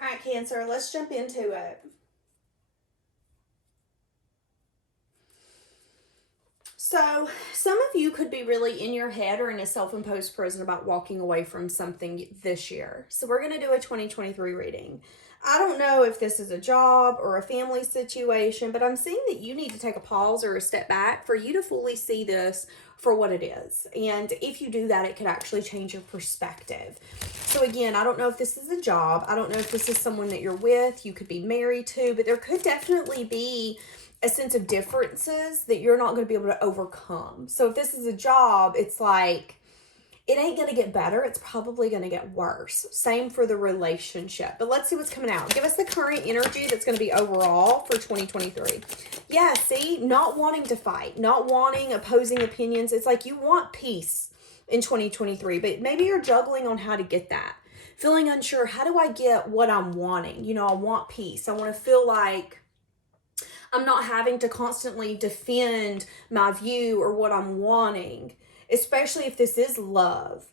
All right, Cancer, let's jump into it. So, some of you could be really in your head or in a self-imposed prison about walking away from something this year. So, we're going to do a 2023 reading. I don't know if this is a job or a family situation, but I'm seeing that you need to take a pause or a step back for you to fully see this for what it is. And if you do that, it could actually change your perspective. So again, I don't know if this is a job. I don't know if this is someone that you're with. You could be married to, but there could definitely be a sense of differences that you're not going to be able to overcome. So if this is a job, it's like, it ain't going to get better. It's probably going to get worse. Same for the relationship. But let's see what's coming out. Give us the current energy that's going to be overall for 2023. Yeah, see? Not wanting to fight. Not wanting opposing opinions. It's like you want peace in 2023. But maybe you're juggling on how to get that. Feeling unsure. How do I get what I'm wanting? You know, I want peace. I want to feel like I'm not having to constantly defend my view or what I'm wanting, especially if this is love.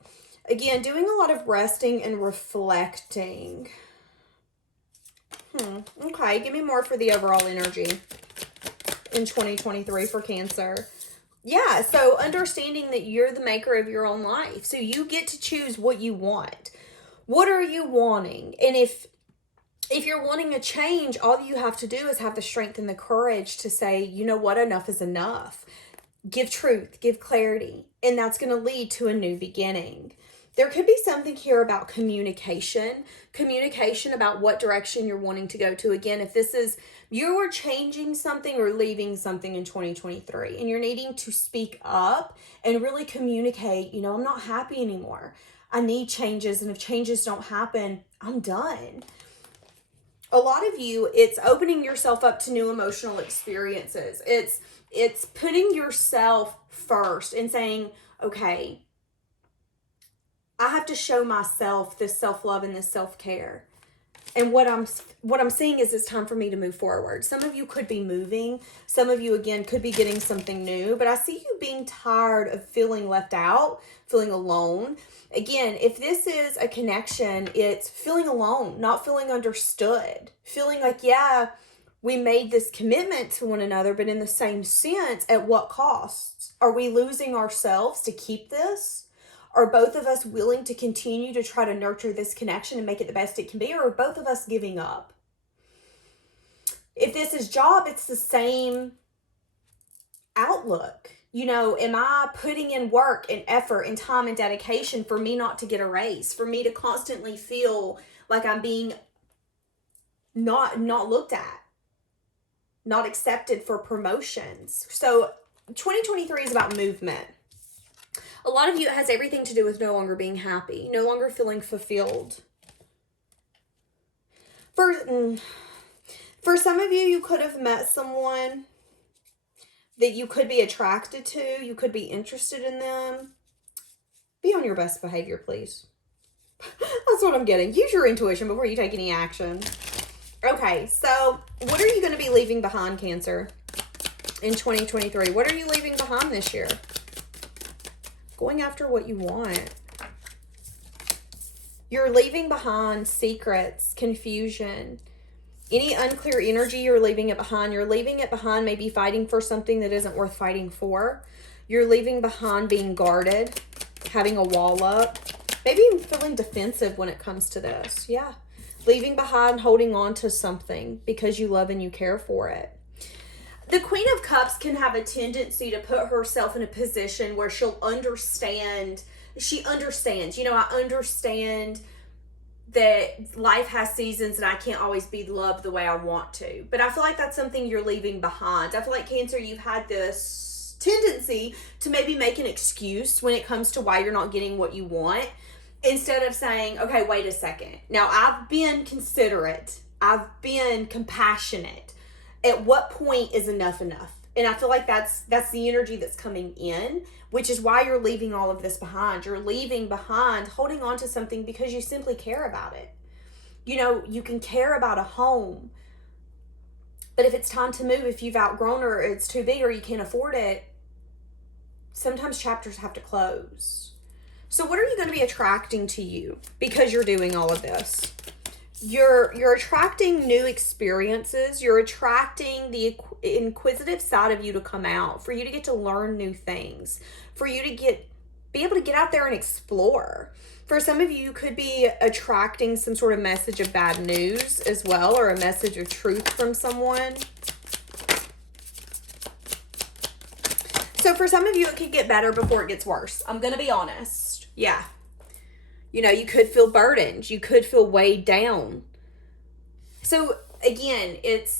Again, doing a lot of resting and reflecting. Okay, give me more for the overall energy in 2023 for Cancer. Yeah, so understanding that you're the maker of your own life. So you get to choose what you want. What are you wanting? And if you're wanting a change, all you have to do is have the strength and the courage to say, you know what, enough is enough. Give truth, give clarity, and that's going to lead to a new beginning. There could be something here about communication about what direction you're wanting to go to. Again, if this is, you are changing something or leaving something in 2023, and you're needing to speak up and really communicate, you know, I'm not happy anymore. I need changes, and if changes don't happen, I'm done. A lot of you, it's opening yourself up to new emotional experiences. It's putting yourself first and saying, okay, I have to show myself this self-love and this self-care. And what I'm seeing is it's time for me to move forward. Some of you could be moving. Some of you, again, could be getting something new. But I see you being tired of feeling left out, feeling alone. Again, if this is a connection, it's feeling alone, not feeling understood. Feeling like, yeah, we made this commitment to one another, but in the same sense, at what costs? Are we losing ourselves to keep this? Are both of us willing to continue to try to nurture this connection and make it the best it can be? Or are both of us giving up? If this is job, it's the same outlook. You know, am I putting in work and effort and time and dedication for me not to get a raise? For me to constantly feel like I'm being not looked at? Not accepted for promotions. So 2023 is about movement. A lot of you, it has everything to do with no longer being happy, no longer feeling fulfilled. For some of you, you could have met someone that you could be attracted to. You could be interested in them. Be on your best behavior, please. That's what I'm getting. Use your intuition before you take any action. Okay, so what are you going to be leaving behind, Cancer, in 2023? What are you leaving behind this year? Going after what you want. You're leaving behind secrets, confusion, any unclear energy, you're leaving it behind. You're leaving it behind maybe fighting for something that isn't worth fighting for. You're leaving behind being guarded, having a wall up, maybe even feeling defensive when it comes to this. Yeah. Leaving behind holding on to something because you love and you care for it. The Queen of Cups can have a tendency to put herself in a position where she'll understand. She understands. You know, I understand that life has seasons and I can't always be loved the way I want to. But I feel like that's something you're leaving behind. I feel like, Cancer, you've had this tendency to maybe make an excuse when it comes to why you're not getting what you want, instead of saying, okay, wait a second. Now, I've been considerate. I've been compassionate. At what point is enough enough? And I feel like that's the energy that's coming in, which is why you're leaving all of this behind. You're leaving behind holding on to something because you simply care about it. You know, you can care about a home, but if it's time to move, if you've outgrown or it's too big or you can't afford it, sometimes chapters have to close. So what are you going to be attracting to you because you're doing all of this? You're attracting new experiences. You're attracting the inquisitive side of you to come out, for you to get to learn new things, for you to be able to get out there and explore. For some of you, you could be attracting some sort of message of bad news as well, or a message of truth from someone. So for some of you, it could get better before it gets worse. I'm going to be honest. Yeah. You know, you could feel burdened. You could feel weighed down. So again,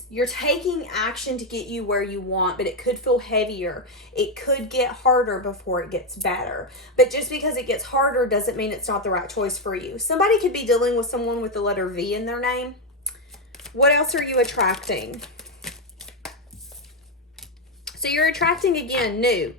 you're taking action to get you where you want, but it could feel heavier. It could get harder before it gets better. But just because it gets harder doesn't mean it's not the right choice for you. Somebody could be dealing with someone with the letter V in their name. What else are you attracting? So you're attracting, again, new.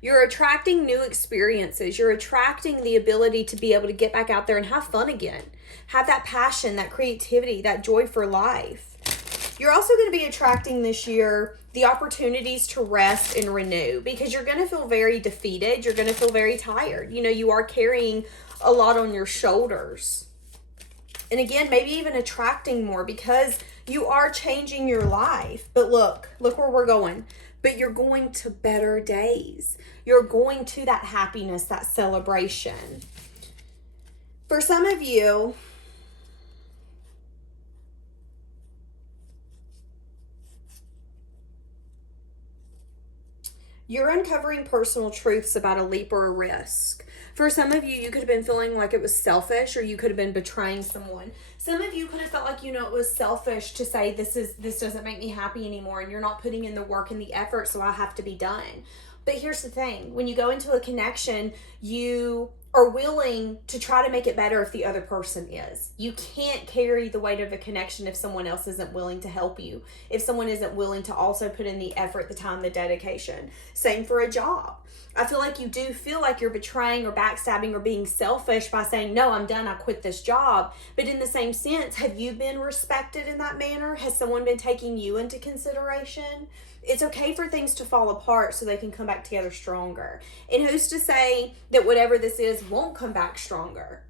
You're attracting new experiences. You're attracting the ability to be able to get back out there and have fun again. Have that passion, that creativity, that joy for life. You're also going to be attracting this year the opportunities to rest and renew, because you're going to feel very defeated. You're going to feel very tired. You know, you are carrying a lot on your shoulders. And again, maybe even attracting more because you are changing your life. But look where we're going. But you're going to better days. You're going to that happiness, that celebration. For some of you, you're uncovering personal truths about a leap or a risk. For some of you, you could have been feeling like it was selfish, or you could have been betraying someone. Some of you could have felt like, you know, it was selfish to say this doesn't make me happy anymore, and you're not putting in the work and the effort, so I have to be done. But here's the thing. When you go into a connection, you are willing to try to make it better if the other person is. You can't carry the weight of a connection if someone else isn't willing to help you, if someone isn't willing to also put in the effort, the time, the dedication. Same for a job. I feel like you do feel like you're betraying or backstabbing or being selfish by saying, no, I'm done, I quit this job. But in the same sense, have you been respected in that manner? Has someone been taking you into consideration? It's okay for things to fall apart so they can come back together stronger. And who's to say that whatever this is won't come back stronger?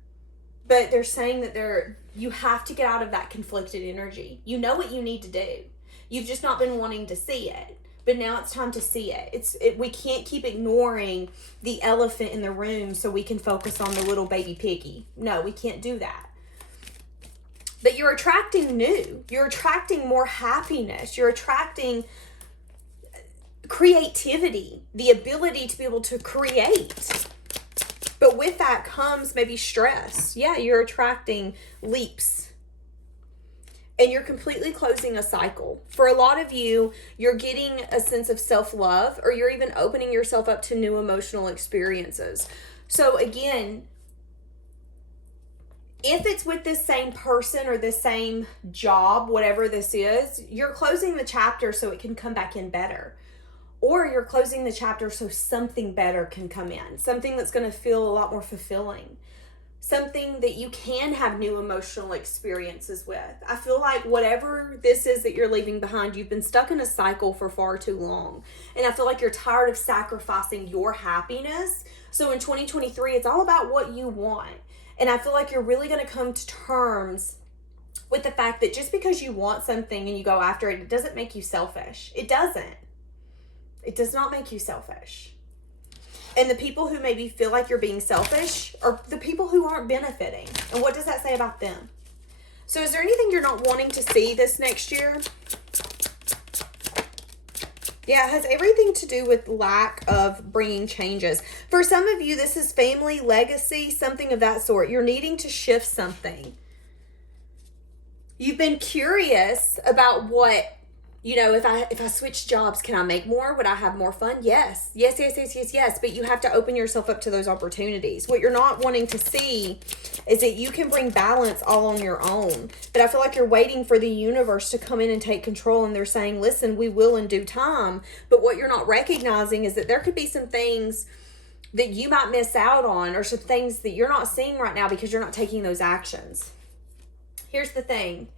But they're saying that you have to get out of that conflicted energy. You know what you need to do. You've just not been wanting to see it. But now it's time to see it. We can't keep ignoring the elephant in the room so we can focus on the little baby piggy. No, we can't do that. But you're attracting new. You're attracting more happiness. You're attracting creativity, the ability to be able to create. But with that comes maybe stress. Yeah, you're attracting leaps. And you're completely closing a cycle. For a lot of you, you're getting a sense of self-love, or you're even opening yourself up to new emotional experiences. So again, if it's with this same person or this same job, whatever this is, you're closing the chapter so it can come back in better. Or you're closing the chapter so something better can come in. Something that's going to feel a lot more fulfilling. Something that you can have new emotional experiences with. I feel like whatever this is that you're leaving behind, you've been stuck in a cycle for far too long. And I feel like you're tired of sacrificing your happiness. So in 2023, it's all about what you want. And I feel like you're really going to come to terms with the fact that just because you want something and you go after it, it doesn't make you selfish. It doesn't. It does not make you selfish. And the people who maybe feel like you're being selfish are the people who aren't benefiting. And what does that say about them? So is there anything you're not wanting to see this next year? Yeah, it has everything to do with lack of bringing changes. For some of you, this is family, legacy, something of that sort. You're needing to shift something. You've been curious about what, you know, if I switch jobs, can I make more? Would I have more fun? Yes. Yes. But you have to open yourself up to those opportunities. What you're not wanting to see is that you can bring balance all on your own. But I feel like you're waiting for the universe to come in and take control. And they're saying, listen, we will in due time. But what you're not recognizing is that there could be some things that you might miss out on, or some things that you're not seeing right now because you're not taking those actions. Here's the thing.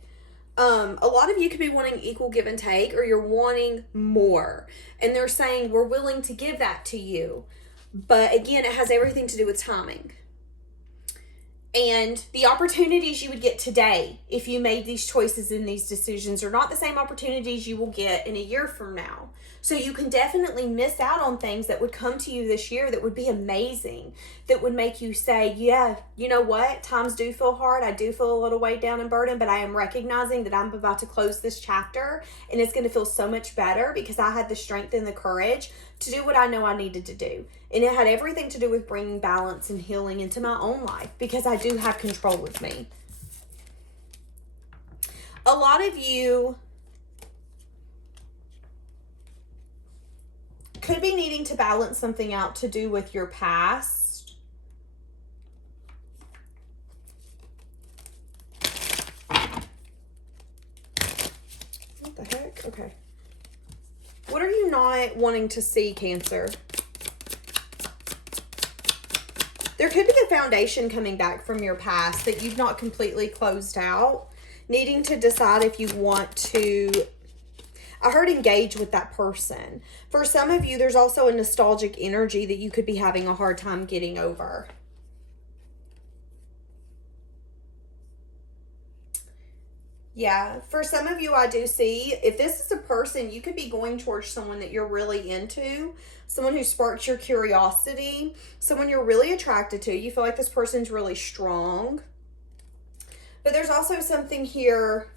A lot of you could be wanting equal give and take, or you're wanting more. And they're saying, we're willing to give that to you. But again, it has everything to do with timing. And the opportunities you would get today if you made these choices and these decisions are not the same opportunities you will get in a year from now. So you can definitely miss out on things that would come to you this year that would be amazing, that would make you say, yeah, you know what? Times do feel hard. I do feel a little weighed down and burdened, but I am recognizing that I'm about to close this chapter and it's going to feel so much better because I had the strength and the courage to do what I know I needed to do. And it had everything to do with bringing balance and healing into my own life because I do have control with me. A lot of you could be needing to balance something out to do with your past. What the heck? Okay. What are you not wanting to see, Cancer? There could be a foundation coming back from your past that you've not completely closed out, needing to decide if you want to, I heard engage with that person. For some of you, there's also a nostalgic energy that you could be having a hard time getting over. Yeah, for some of you, I do see, if this is a person, you could be going towards someone that you're really into, someone who sparks your curiosity, someone you're really attracted to. You feel like this person's really strong. But there's also something here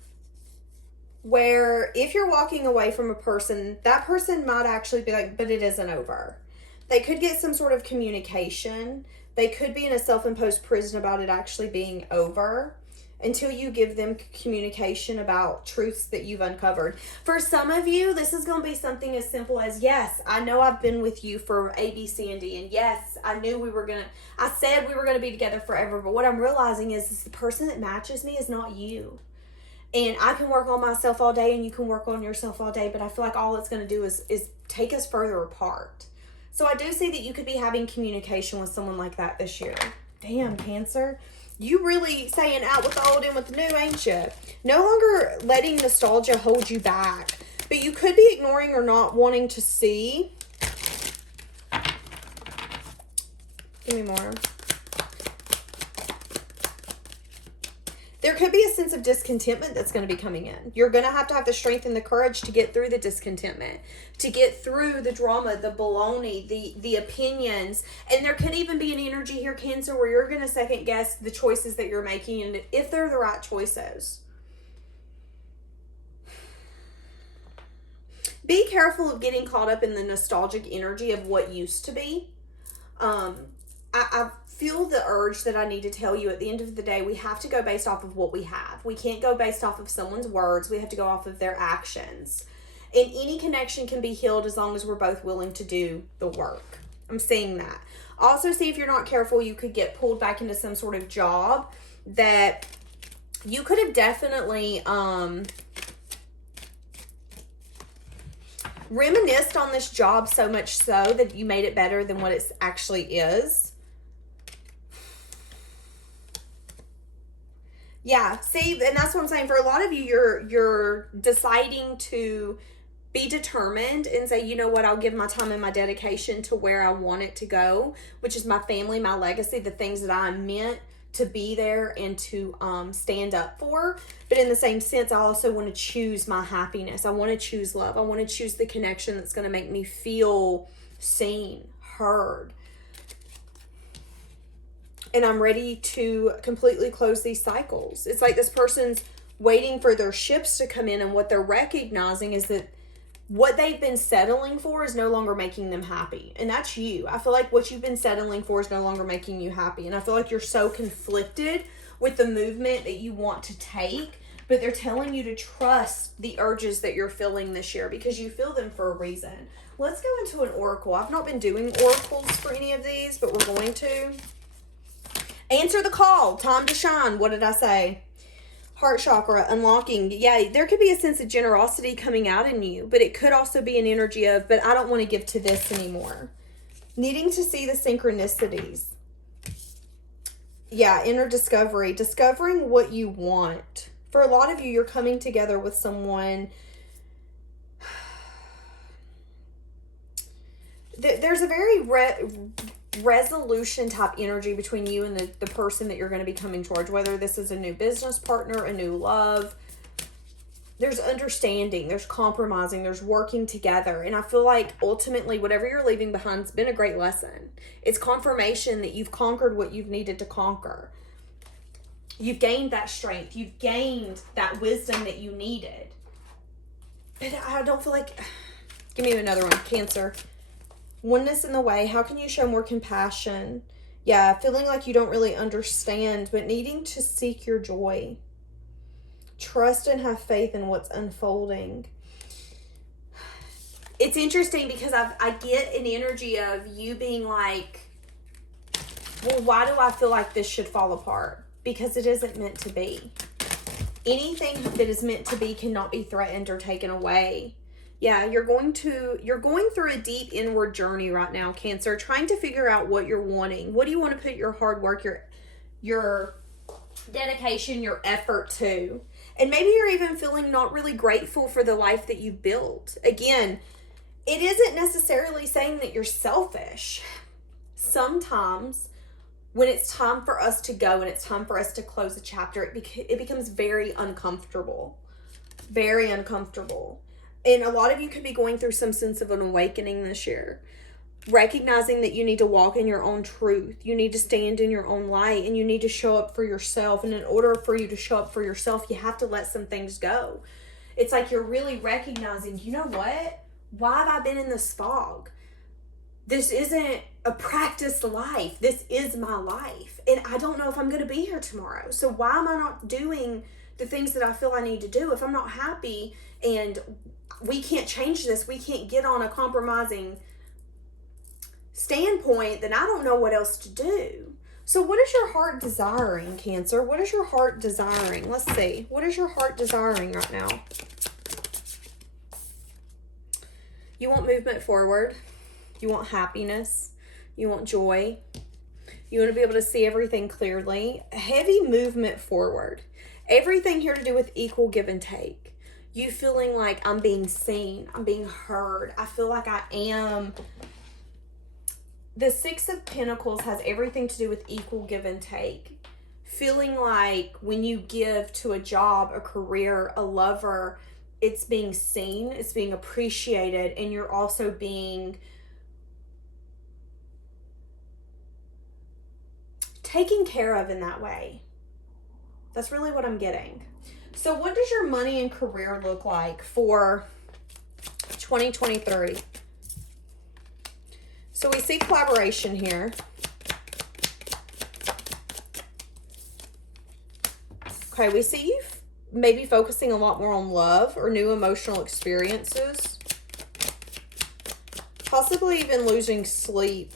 where if you're walking away from a person, that person might actually be like, but it isn't over. They could get some sort of communication. They could be in a self-imposed prison about it actually being over, until you give them communication about truths that you've uncovered. For some of you, this is going to be something as simple as, yes, I know I've been with you for A, B, C, and D. And yes, I said we were going to be together forever. But what I'm realizing is the person that matches me is not you. And I can work on myself all day and you can work on yourself all day. But I feel like all it's going to do is take us further apart. So I do see that you could be having communication with someone like that this year. Damn, Cancer. You really saying out with the old in with the new, ain't you? No longer letting nostalgia hold you back. But you could be ignoring or not wanting to see. Give me more. There could be a sense of discontentment that's going to be coming in. You're going to have the strength and the courage to get through the discontentment, to get through the drama, the baloney, the opinions. And there could even be an energy here, Cancer, where you're going to second guess the choices that you're making and if they're the right choices. Be careful of getting caught up in the nostalgic energy of what used to be. I feel the urge that I need to tell you at the end of the day, we have to go based off of what we have. We can't go based off of someone's words. We have to go off of their actions. And any connection can be healed as long as we're both willing to do the work. I'm seeing that. Also, see if you're not careful, you could get pulled back into some sort of job that you could have definitely reminisced on this job so much so that you made it better than what it actually is. Yeah, see, and that's what I'm saying. For a lot of you, you're deciding to be determined and say, you know what, I'll give my time and my dedication to where I want it to go, which is my family, my legacy, the things that I'm meant to be there and to stand up for. But in the same sense, I also want to choose my happiness. I want to choose love. I want to choose the connection that's going to make me feel seen, heard. And I'm ready to completely close these cycles. It's like this person's waiting for their ships to come in, and what they're recognizing is that what they've been settling for is no longer making them happy. And that's you. I feel like what you've been settling for is no longer making you happy. And I feel like you're so conflicted with the movement that you want to take, but they're telling you to trust the urges that you're feeling this year because you feel them for a reason. Let's go into an oracle. I've not been doing oracles for any of these, but we're going to. Answer the call. Time to shine. What did I say? Heart chakra, unlocking. Yeah, there could be a sense of generosity coming out in you, but it could also be an energy of, but I don't want to give to this anymore. Needing to see the synchronicities. Yeah, inner discovery. Discovering what you want. For a lot of you, you're coming together with someone. There's a very resolution type energy between you and the person that you're going to be coming towards, whether this is a new business partner, a new love. There's understanding, there's compromising, there's working together. And I feel like ultimately whatever you're leaving behind has been a great lesson. It's confirmation that you've conquered what you've needed to conquer. You've gained that strength. You've gained that wisdom that you needed. But I don't feel like... Give me another one. Cancer. Oneness in the way. How can you show more compassion? Yeah, feeling like you don't really understand, but needing to seek your joy. Trust and have faith in what's unfolding. It's interesting because I get an energy of you being like, well, why do I feel like this should fall apart? Because it isn't meant to be. Anything that is meant to be cannot be threatened or taken away. Yeah, you're going through a deep inward journey right now, Cancer, trying to figure out what you're wanting. What do you want to put your hard work, your dedication, your effort to? And maybe you're even feeling not really grateful for the life that you built. Again, it isn't necessarily saying that you're selfish. Sometimes when it's time for us to go and it's time for us to close a chapter, it becomes very uncomfortable. Very uncomfortable. And a lot of you could be going through some sense of an awakening this year. Recognizing that you need to walk in your own truth. You need to stand in your own light, and you need to show up for yourself. And in order for you to show up for yourself, you have to let some things go. It's like you're really recognizing, you know what? Why have I been in this fog? This isn't a practiced life. This is my life. And I don't know if I'm going to be here tomorrow. So why am I not doing the things that I feel I need to do? If I'm not happy and we can't change this, we can't get on a compromising standpoint, then I don't know what else to do. So what is your heart desiring, Cancer? What is your heart desiring? Let's see. What is your heart desiring right now? You want movement forward. You want happiness. You want joy. You want to be able to see everything clearly. Heavy movement forward. Everything here to do with equal give and take. You feeling like I'm being seen. I'm being heard. I feel like I am. The Six of Pentacles has everything to do with equal give and take. Feeling like when you give to a job, a career, a lover, it's being seen, it's being appreciated, and you're also being taken care of in that way. That's really what I'm getting. So what does your money and career look like for 2023? So we see collaboration here. Okay, we see you maybe focusing a lot more on love or new emotional experiences. Possibly even losing sleep.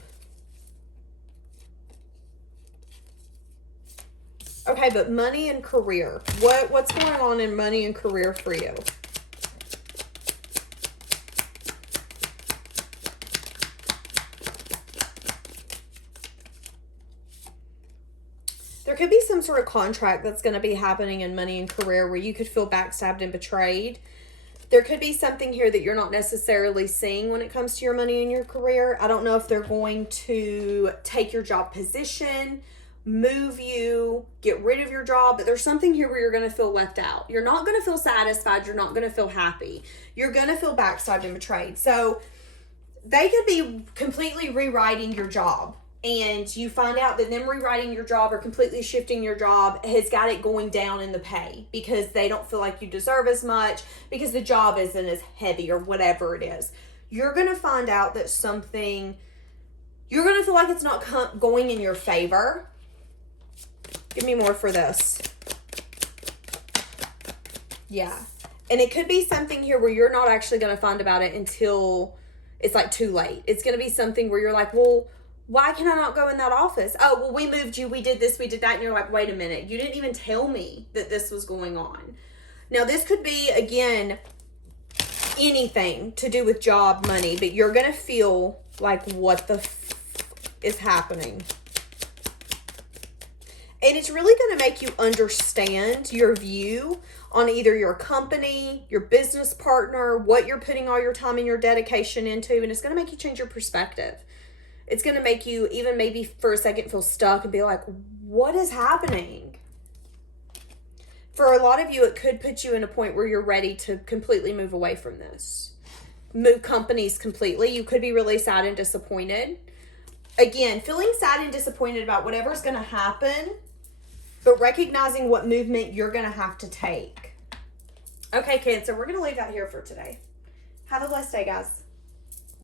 Okay, but money and career. What's going on in money and career for you? There could be some sort of contract that's going to be happening in money and career where you could feel backstabbed and betrayed. There could be something here that you're not necessarily seeing when it comes to your money and your career. I don't know if they're going to take your job position, move you, get rid of your job, but there's something here where you're going to feel left out. You're not going to feel satisfied. You're not going to feel happy. You're going to feel backstabbed and betrayed. So they could be completely rewriting your job. And you find out that them rewriting your job or completely shifting your job has got it going down in the pay because they don't feel like you deserve as much because the job isn't as heavy or whatever it is. You're going to find out that you're going to feel like it's not going in your favor. Give me more for this. Yeah. And it could be something here where you're not actually going to find about it until it's like too late. It's going to be something where you're like, well, why can I not go in that office? Oh, well, we moved you. We did this. We did that. And you're like, wait a minute. You didn't even tell me that this was going on. Now, this could be, again, anything to do with job, money, but you're going to feel like, what the is happening? And it's really going to make you understand your view on either your company, your business partner, what you're putting all your time and your dedication into. And it's going to make you change your perspective. It's going to make you even maybe for a second feel stuck and be like, what is happening? For a lot of you, it could put you in a point where you're ready to completely move away from this. Move companies completely. You could be really sad and disappointed. Again, feeling sad and disappointed about whatever's going to happen, but recognizing what movement you're going to have to take. Okay, Cancer, we're going to leave that here for today. Have a blessed day, guys.